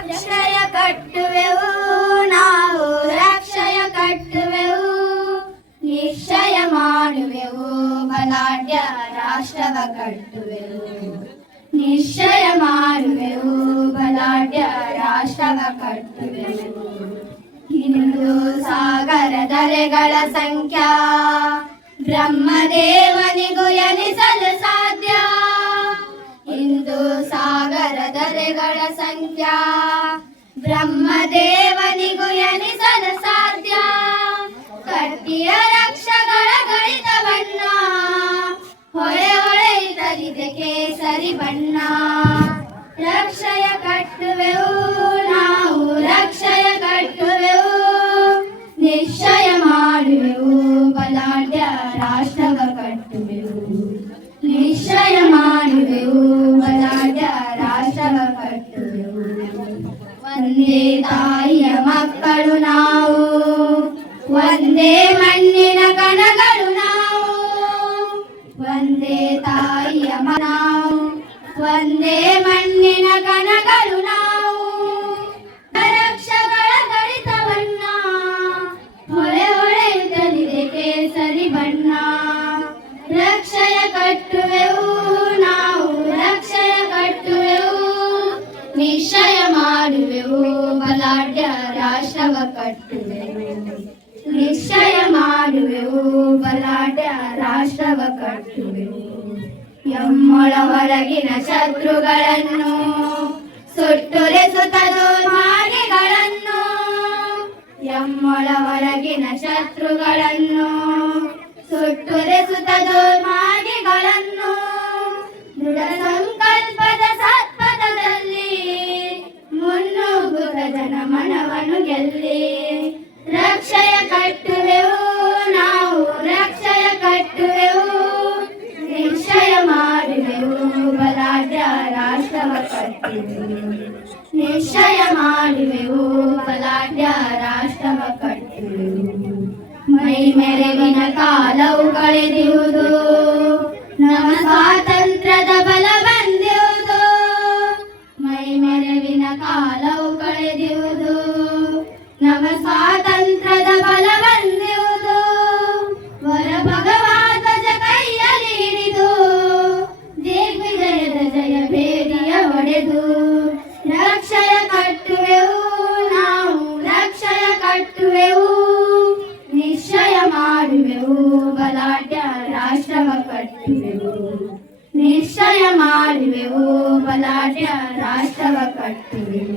ರಕ್ಷಯ ಕಟ್ಟುವೆವು, ನಾವು ರಕ್ಷಯ ಕಟ್ಟುವೆವು, ನಿಶ್ಚಯ ಮಾಡುವೆವು, ಬಲಾಢ್ಯ ರಾಷ್ಟ್ರವ ಕಟ್ಟುವೆವು. ನಿಶ್ಚಯ ಮಾಡುವೆವು, ಬಲಾಢ್ಯ ರಾಷ್ಟ್ರವ ಕಟ್ಟುವೆವು. ಹಿಂದೂ ಸಾಗರ ದರೆಗಳ ಸಂಖ್ಯಾ, ಬ್ರಹ್ಮದೇವನಿಗೂ ಎನಿಸಲು ಸಾಧ್ಯ ಹಿಂದೂ ಸಾಗರ ದರೆಗಳ ಸಂಖ್ಯಾ. ಬ್ರಹ್ಮದೇವನಿಗೂ ಎನಿಸಲು ಸಾಧ್ಯ. ಕಟ್ಟಿಯ ರಕ್ಷಗಳ ಬಣ್ಣ ಹೊಳೆ ಹೊಳೆಯುತ್ತಲಿದೆ ಕೇಸರಿ ಬಣ್ಣ. ರಕ್ಷಯ ಕಟ್ಟುವೆವು, ನಾವು ರಕ್ಷಯ ಕಟ್ಟುವೆವು. ನಿಶ್ಚಯ ಮಾಡುವೆವು, ಬಲಾಢ್ಯ ರಾಷ್ಟ್ರವ ತಾಯಿಯ ಮಕ್ಕಳು ನಾವು. ಒಂದೇ ಮಣ್ಣಿನ ಕಣಗಳು ನಾವು. ಒಂದೇ ತಾಯಿಯ ನಾವು. ಒಂದೇ ಮಣ್ಣಿನ ಕಣಗಳು ನಾವು. ರಕ್ಷಗಳ ಬಣ್ಣ ಹೊಳೆ ಹೊಳೆಯುತ್ತಲಿದೆ ಕೇಸರಿ ಬಣ್ಣ. ರಕ್ಷಯ ಕಟ್ಟುವೆವು ನಾವು, ರಕ್ಷಯ ಕಟ್ಟುವೆವು, ನಿಶ್ಚಯ ಮಾಡುವೆವು. ಬಲಾಢ್ಯ ರಾಷ್ಟ್ರವ ಕಟ್ಟುವೆ. ನಿಶ್ಚಯ ಮಾಡುವೆವು ಬಲಾಡ್ಯ ರಾಷ್ಟ್ರವ ಕಟ್ಟುವೆವು ಎಮ್ಮೊಳ ಹೊರಗಿನ ಶತ್ರುಗಳನ್ನು ಸುಟ್ಟುರೆಸುತ್ತದೋ ಮಾಗೆಗಳನ್ನು ಎಮ್ಮೊಳ ಹೊರಗಿನ ಶತ್ರುಗಳನ್ನು ಮನವನ್ನು ಗೆಲ್ಲಿ ರಕ್ಷಯ ಕಟ್ಟುವೆವು, ನಾವು ರಕ್ಷಯ ಕಟ್ಟುವೆವು. ನಿಶ್ಚಯ ಮಾಡುವೆವು ಬಲಾಢ್ಯ ರಾಷ್ಟ್ರವ ಕಟ್ಟುವೆವು ನಿಶ್ಚಯ ಮಾಡುವೆವು ಬಲಾಢ್ಯ ರಾಷ್ಟ್ರವ ಕಟ್ಟುವೆವು ಮೈ ಮೆರವಿನ ಕಾಲವು ಕಳೆದಿರುವುದು ಕಟ್ಟುವೆವು ನಿಶ್ಚಯ ಮಾಡುವೆವು ಬಲಾಢ್ಯ ರಾಷ್ಟ್ರವ ಕಟ್ಟುವೆವು ನಿಶ್ಚಯ ಮಾಡುವೆವು ಬಲಾಢ್ಯ ರಾಷ್ಟ್ರವ ಕಟ್ಟುವೆವು